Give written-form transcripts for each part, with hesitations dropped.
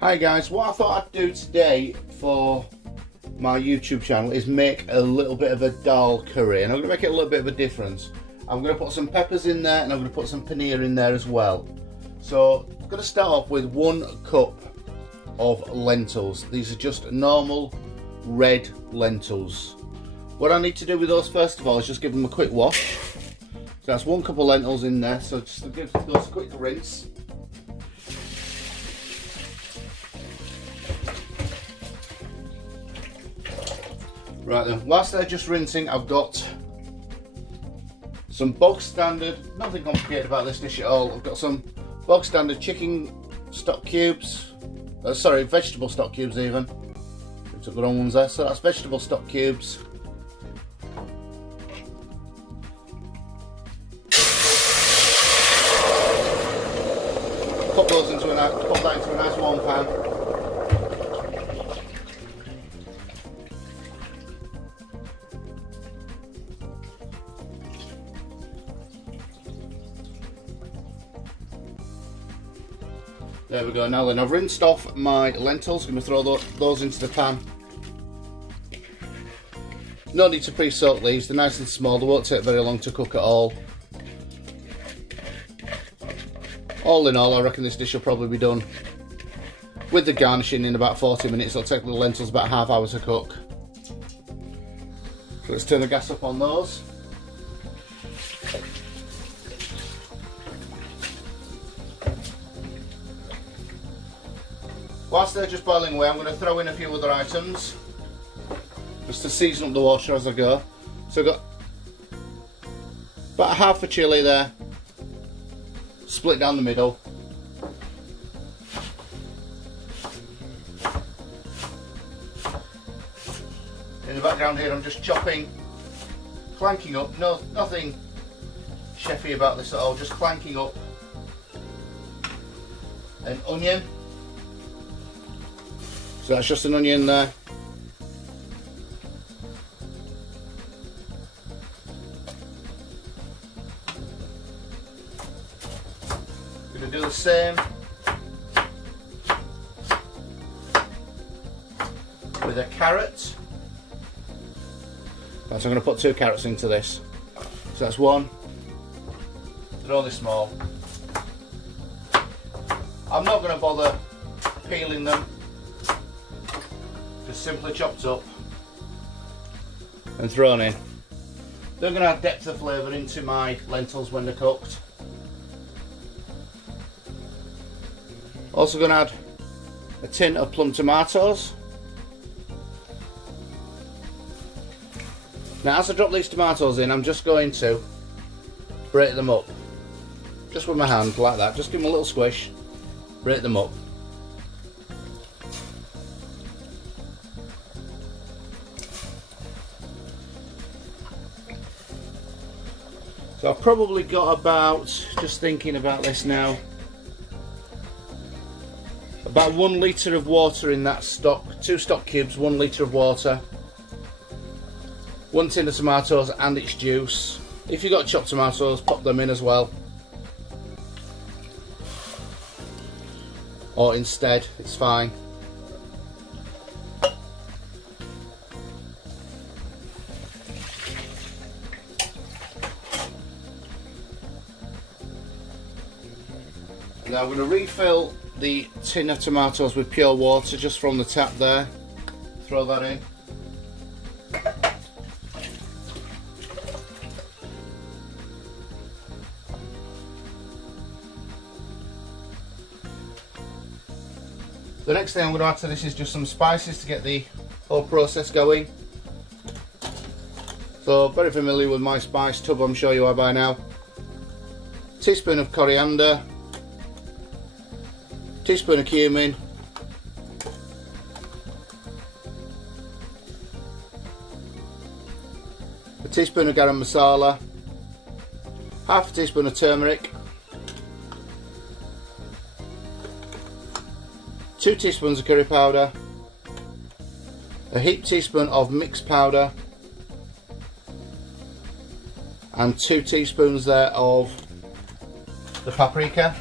Hi guys, what I thought I'd do today for my YouTube channel is make a little bit of a dal curry, and I'm going to make it a little bit of a difference. I'm going to put some peppers in there and I'm going to put some paneer in there as well. So I'm going to start off with 1 cup of lentils. These are just normal red lentils. What I need to do with those first of all is just give them a quick wash. So that's 1 cup of lentils in there, so just to give those a quick rinse. Right then, whilst they're just rinsing, I've got some bog standard, nothing complicated about this dish at all. I've got some bog standard chicken stock cubes, sorry, vegetable stock cubes even. I took the wrong ones there, so that's vegetable stock cubes. Put those into put that into a nice warm pan. There we go. Now then, I've rinsed off my lentils. I'm going to throw those into the pan. No need to pre-soak these. They're nice and small. They won't take very long to cook at all. All in all, I reckon this dish will probably be done with the garnishing in about 40 minutes. It'll take the lentils about ½ hour to cook. So let's turn the gas up on those. Whilst they're just boiling away, I'm going to throw in a few other items just to season up the water as I go. So I've got about ½ a chilli there, split down the middle. In the background here I'm just chopping, clanking up, nothing chefy about this at all, just clanking up an onion. So that's just an onion there. I'm going to do the same with a carrot. So I'm going to put 2 carrots into this. So that's 1. They're only small. I'm not going to bother peeling them. Just simply chopped up and thrown in. They're going to add depth of flavour into my lentils when they're cooked. Also going to add a tin of plum tomatoes. Now as I drop these tomatoes in, I'm just going to break them up. Just with my hand like that, just give them a little squish, break them up. So I've probably got about, just thinking about this now, about 1 litre of water in that stock, 2 stock cubes, 1 litre of water, 1 tin of tomatoes and its juice. If you've got chopped tomatoes, pop them in as well. Or instead, it's fine. Now I'm going to refill the tin of tomatoes with pure water just from the tap there. Throw that in. The next thing I'm going to add to this is just some spices to get the whole process going. So very familiar with my spice tub, I'm sure you are by now. Teaspoon of coriander. Teaspoon of cumin, a teaspoon of garam masala, ½ a teaspoon of turmeric, 2 teaspoons of curry powder, a heaped teaspoon of mixed powder, and 2 teaspoons there of the paprika.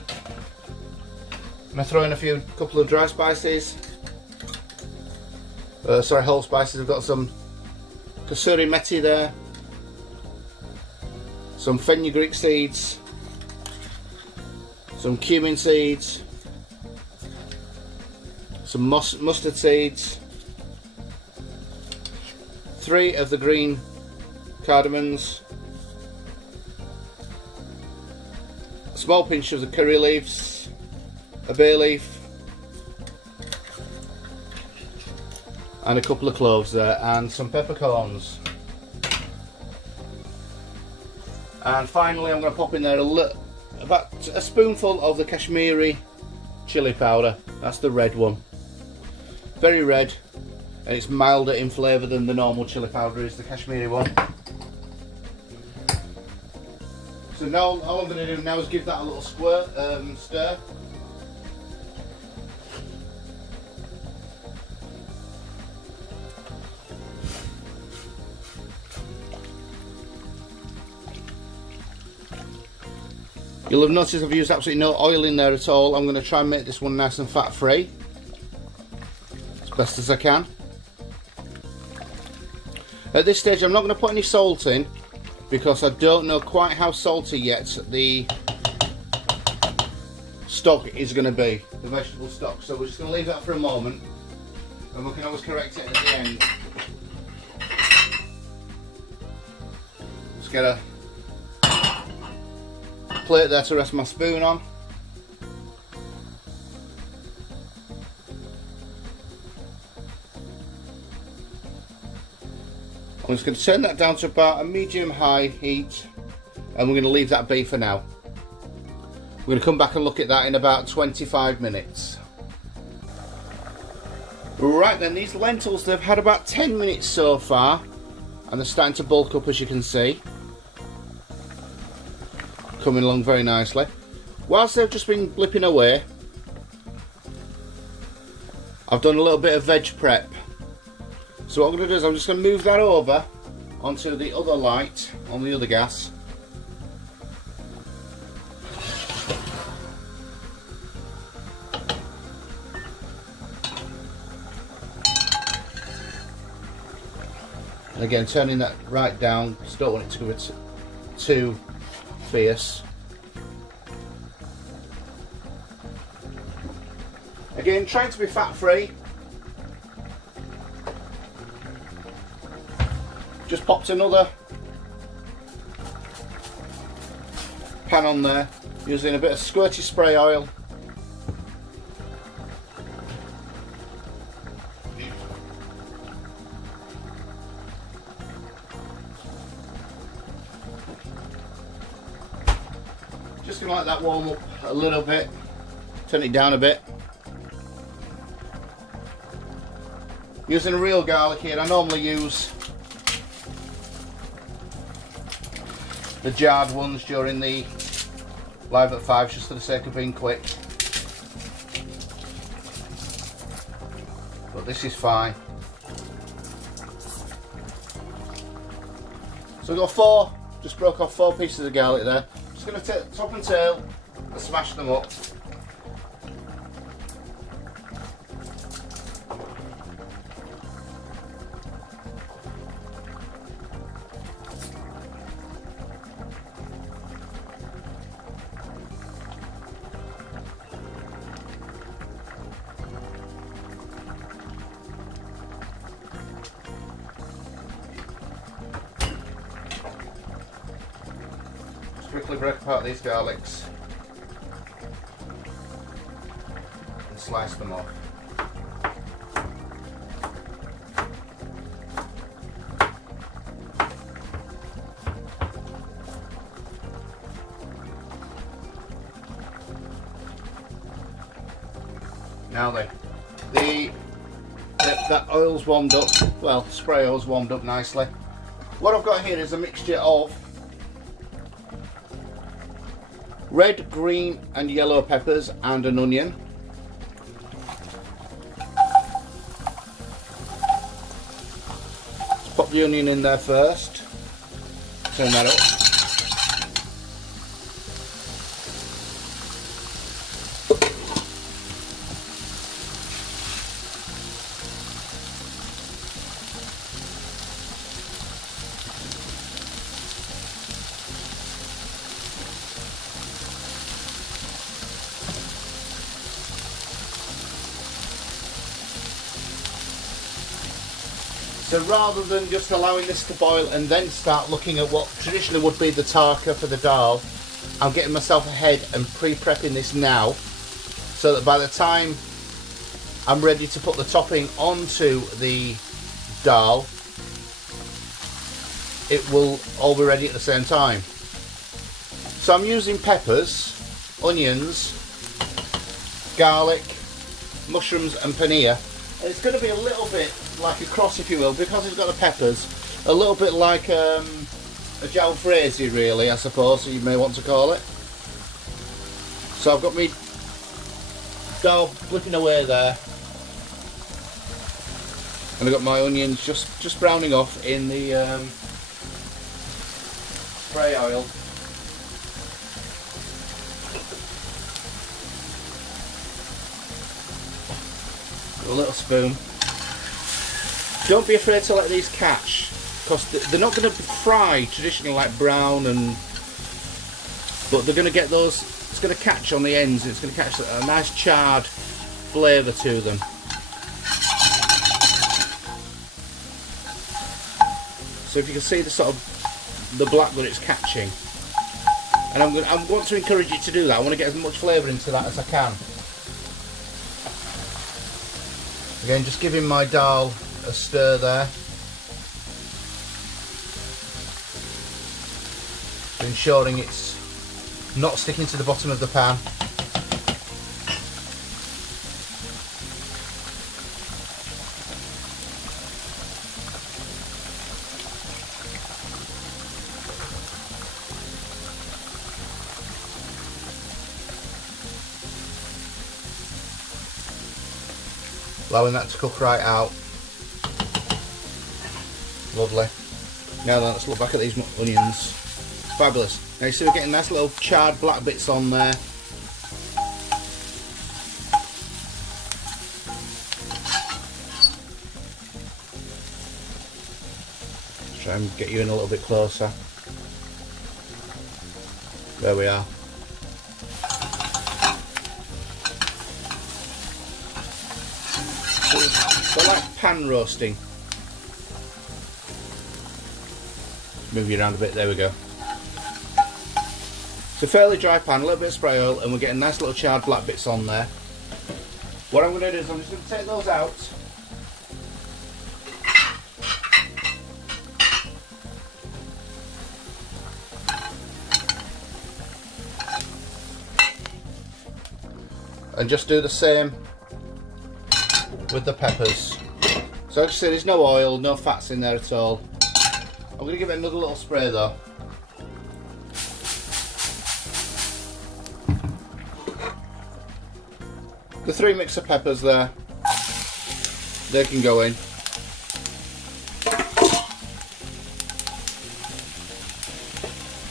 I throw in a couple of dry spices. Sorry, whole spices. I've got some Curried methi there, some fenugreek seeds, some cumin seeds, some mustard seeds, 3 of the green cardamoms, a small pinch of the curry leaves, a bay leaf, and a couple of cloves there, and some peppercorns. And finally I'm going to pop in there about a spoonful of the Kashmiri chili powder. That's the red one. Very red, and it's milder in flavour than the normal chili powder is, the Kashmiri one. So now all I'm going to do now is give that a little stir. You'll have noticed I've used absolutely no oil in there at all. I'm going to try and make this one nice and fat free as best as I can. At this stage I'm not going to put any salt in because I don't know quite how salty yet the stock is going to be, the vegetable stock. So we're just going to leave that for a moment and we can always correct it at the end. Just get a plate there to rest my spoon on. I'm just going to turn that down to about a medium-high heat and we're going to leave that be for now. We're going to come back and look at that in about 25 minutes. Right then, these lentils, they've had about 10 minutes so far and they're starting to bulk up, as you can see. Coming along very nicely. Whilst they've just been blipping away, I've done a little bit of veg prep. So what I'm going to do is I'm just going to move that over onto the other light on the other gas. And again, turning that right down, just don't want it to go too fierce. Again, trying to be fat free. Just popped another pan on there using a bit of squirty spray oil. Just gonna let that warm up a little bit, turn it down a bit. Using a real garlic here. I normally use the jarred ones during the live at 5 just for the sake of being quick. But this is fine. So we've got 4, just broke off 4 pieces of garlic there. Just going to take top and tail and smash them up. Quickly break apart these garlics and slice them off. Now then, that oil's warmed up, well, spray oil's warmed up nicely. What I've got here is a mixture of red, green and yellow peppers and an onion. Let's pop the onion in there first. Turn that up. So rather than just allowing this to boil and then start looking at what traditionally would be the tarka for the dal, I'm getting myself ahead and pre-prepping this now, so that by the time I'm ready to put the topping onto the dal, it will all be ready at the same time. So I'm using peppers, onions, garlic, mushrooms and paneer. And it's going to be a little bit like a cross, if you will, because it's got the peppers, a little bit like a jalfrezi really, I suppose you may want to call it. So I've got me dal flipping away there, and I've got my onions just browning off in the spray oil. A little spoon. Don't be afraid to let these catch, because they're not going to fry traditionally like brown, but they're going to get those. It's going to catch on the ends. It's going to catch a nice charred flavour to them. So if you can see the sort of the black that it's catching, and I want to encourage you to do that. I want to get as much flavour into that as I can. Again, just giving my dal a stir there, ensuring it's not sticking to the bottom of the pan. Allowing that to cook right out. Lovely. Now then, let's look back at these onions. Fabulous. Now you see we're getting nice little charred black bits on there. Let's try and get you in a little bit closer. There we are. So like pan roasting. Move you around a bit, there we go. It's a fairly dry pan, a little bit of spray oil, and we're getting nice little charred black bits on there. What I'm going to do is I'm just going to take those out. And just do the same with the peppers. So as you see, there's no oil, no fats in there at all. I'm going to give it another little spray though. The 3 mixer peppers there, they can go in.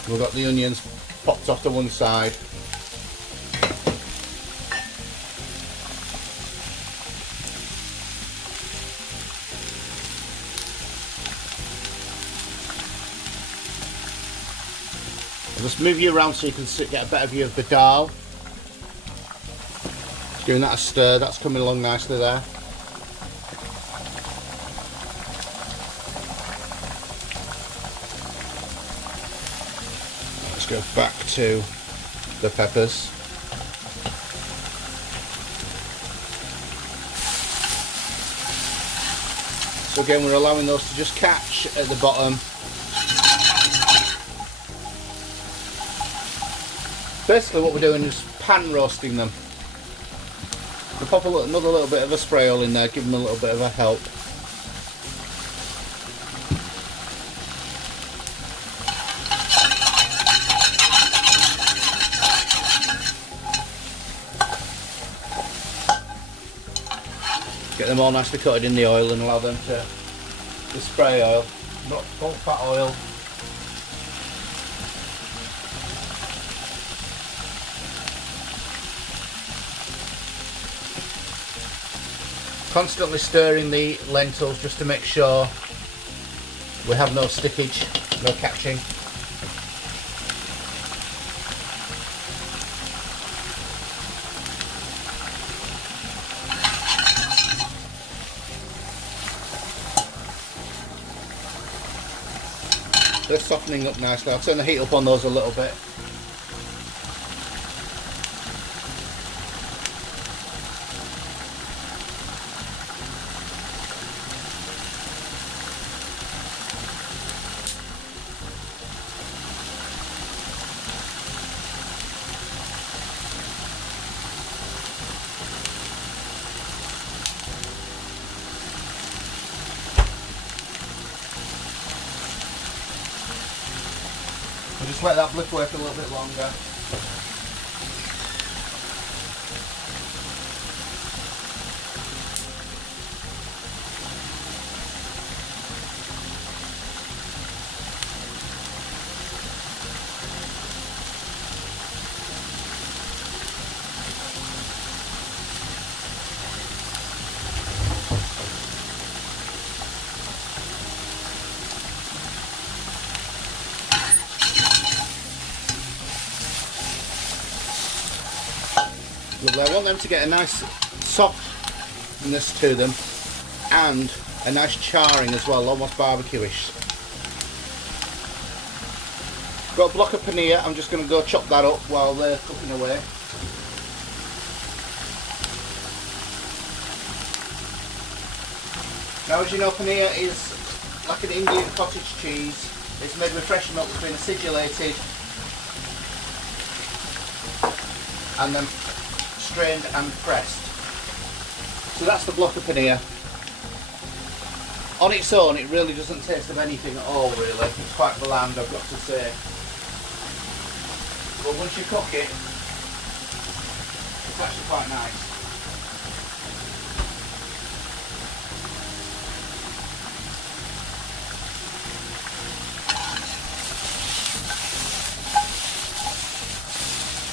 We've got the onions popped off to one side. I'll just move you around so you can get a better view of the dal. Just giving that a stir, that's coming along nicely there. Let's go back to the peppers. So again, we're allowing those to just catch at the bottom. Basically what we're doing is pan roasting them. We'll pop another little bit of a spray oil in there, give them a little bit of a help. Get them all nicely coated in the oil and allow them to the spray oil, not full fat oil. Constantly stirring the lentils just to make sure we have no stickage, no catching. They're softening up nicely. I'll turn the heat up on those a little bit. I'll just let that blip work a little bit longer. Lovely. I want them to get a nice softness to them and a nice charring as well, almost barbecue-ish. Got a block of paneer. I'm just going to go chop that up while they're cooking away. Now, as you know, paneer is like an Indian cottage cheese. It's made with fresh milk that's been acidulated and then strained and pressed. So that's the block of paneer. On its own, it really doesn't taste of anything at all, really. It's quite bland, I've got to say. But once you cook it, it's actually quite nice.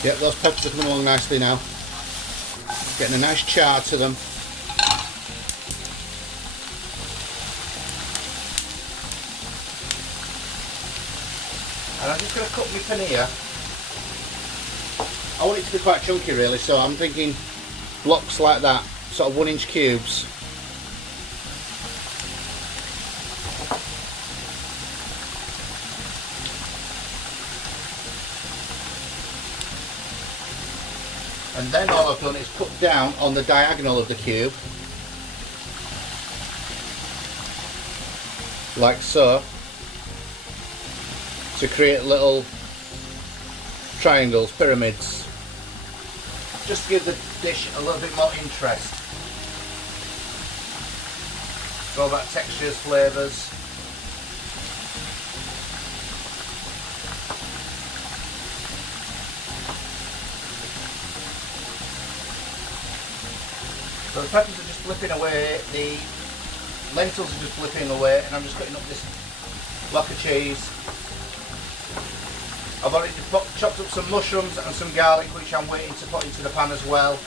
Yep, those peppers are coming along nicely now. Getting a nice char to them. And I'm just going to cut my paneer. I want it to be quite chunky really, so I'm thinking blocks like that, sort of 1-inch cubes. And then all I've done is cut down on the diagonal of the cube, like so, to create little triangles, pyramids, just to give the dish a little bit more interest. All that textures, flavours. So the peppers are just flipping away, the lentils are just flipping away, and I'm just cutting up this block of cheese. I've already chopped up some mushrooms and some garlic, which I'm waiting to put into the pan as well.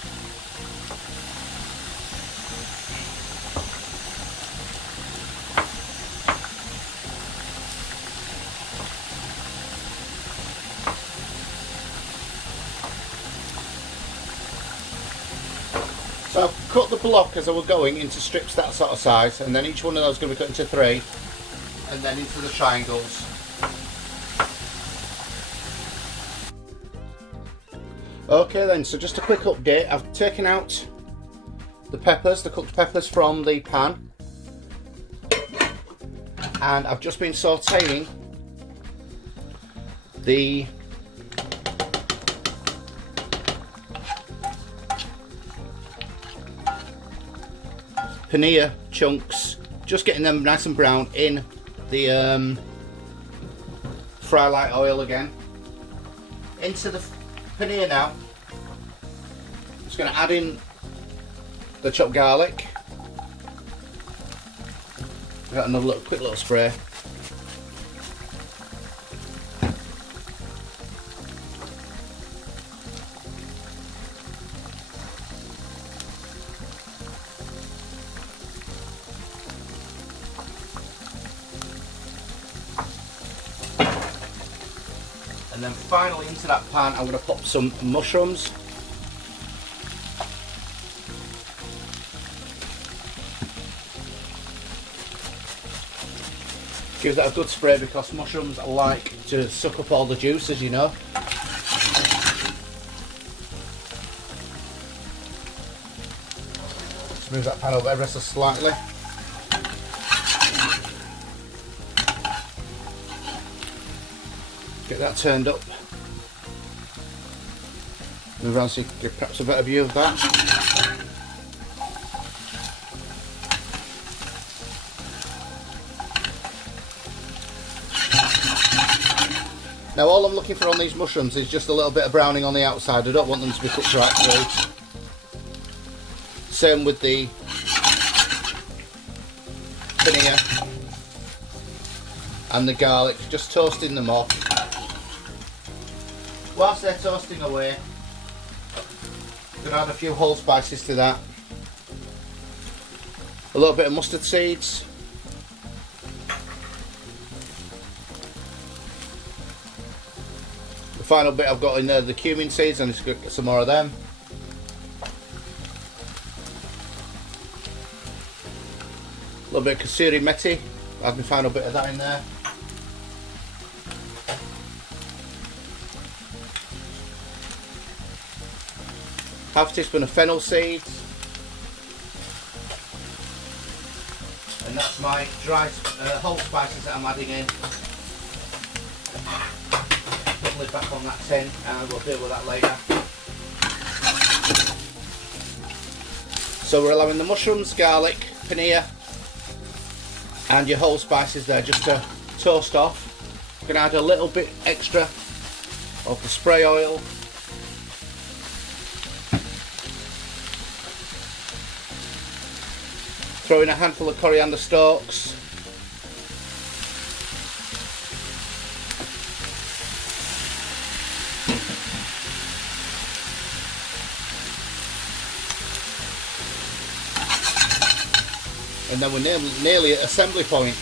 So I've cut the block as I was going into strips that sort of size, and then each one of those is going to be cut into 3, and then into the triangles. Okay then, so just a quick update. I've taken out the peppers, the cooked peppers from the pan, and I've just been sauteing the paneer chunks, just getting them nice and brown in the fry light oil again. Into the paneer now, I'm just going to add in the chopped garlic. I've got another quick little spray. And then finally into that pan I'm going to pop some mushrooms. Give that a good spray because mushrooms like to suck up all the juice, as you know. Let's move that pan over ever so slightly. Get that turned up. Move around so you can get perhaps a better view of that. Now all I'm looking for on these mushrooms is just a little bit of browning on the outside. I don't want them to be cooked right through. Same with the paneer and the garlic, just toasting them off. Whilst they're toasting away, I'm going to add a few whole spices to that. A little bit of mustard seeds. The final bit I've got in there, the cumin seeds, and just get some more of them. A little bit of kasuri methi, add my final bit of that in there. Half a teaspoon of fennel seeds, and that's my dry whole spices that I'm adding in. Put the lid back on that tin and we'll deal with that later. So we're allowing the mushrooms, garlic, paneer and your whole spices there just to toast off. I'm going to add a little bit extra of the spray oil. Throw in a handful of coriander stalks. And then we're nearly at assembly point.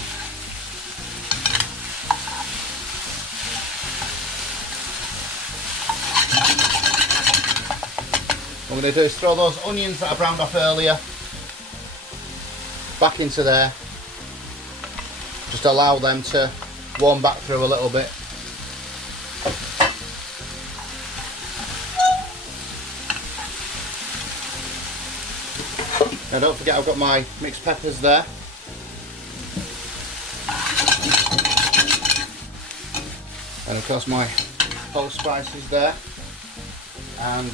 What I'm going to do is throw those onions that I browned off earlier back into there. Just allow them to warm back through a little bit. Now don't forget I've got my mixed peppers there. And of course my whole spices there. And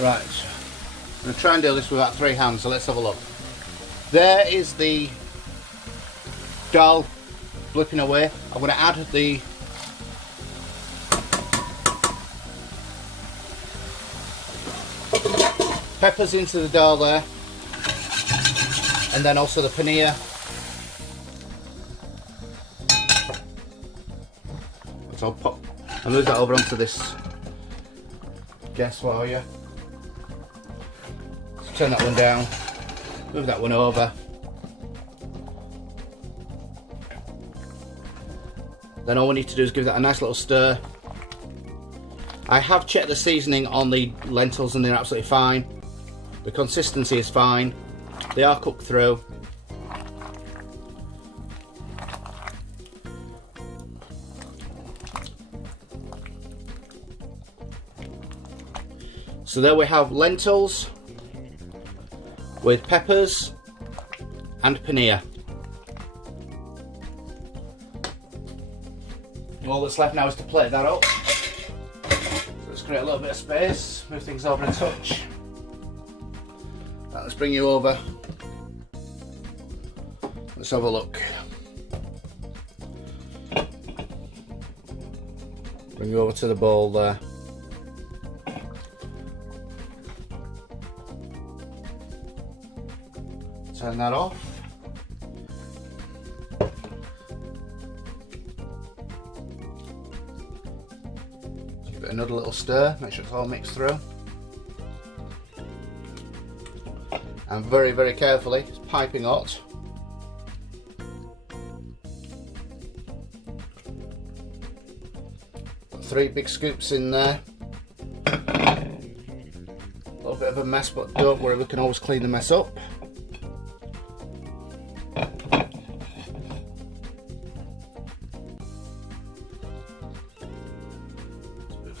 right, I'm going to try and do this with about 3 hands, so let's have a look. There is the dal blipping away. I'm going to add the peppers into the dal there, and then also the paneer. So I'll move that over onto this gas while you turn that one down. Move that one over. Then all we need to do is give that a nice little stir. I have checked the seasoning on the lentils and they're absolutely fine. The consistency is fine. They are cooked through. So there we have lentils with peppers and paneer. All that's left now is to plate that up. So let's create a little bit of space, move things over a touch. Right, let's bring you over. Let's have a look. Bring you over to the bowl there. Turn that off. Give it another little stir, make sure it's all mixed through. And very, very carefully, it's piping hot. Got 3 big scoops in there. A little bit of a mess, but don't worry, we can always clean the mess up.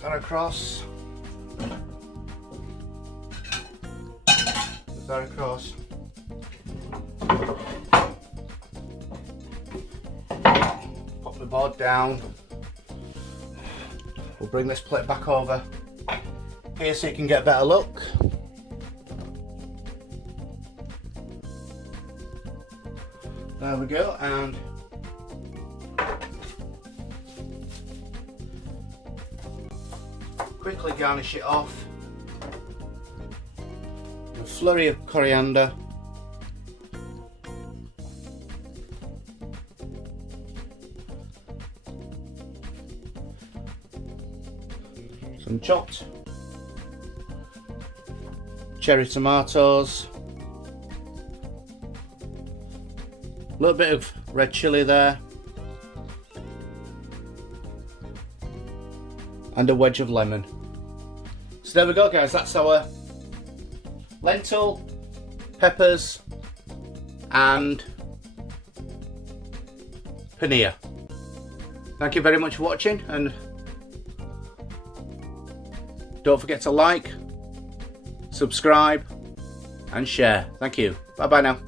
that across. Put that across. Pop the board down. We'll bring this plate back over here so you can get a better look. There we go, and quickly garnish it off. A flurry of coriander. Some chopped cherry tomatoes. A little bit of red chilli there. And a wedge of lemon. So there we go, guys, that's our lentil, peppers and paneer. Thank you very much for watching, and don't forget to like, subscribe and share. Thank you. Bye bye now.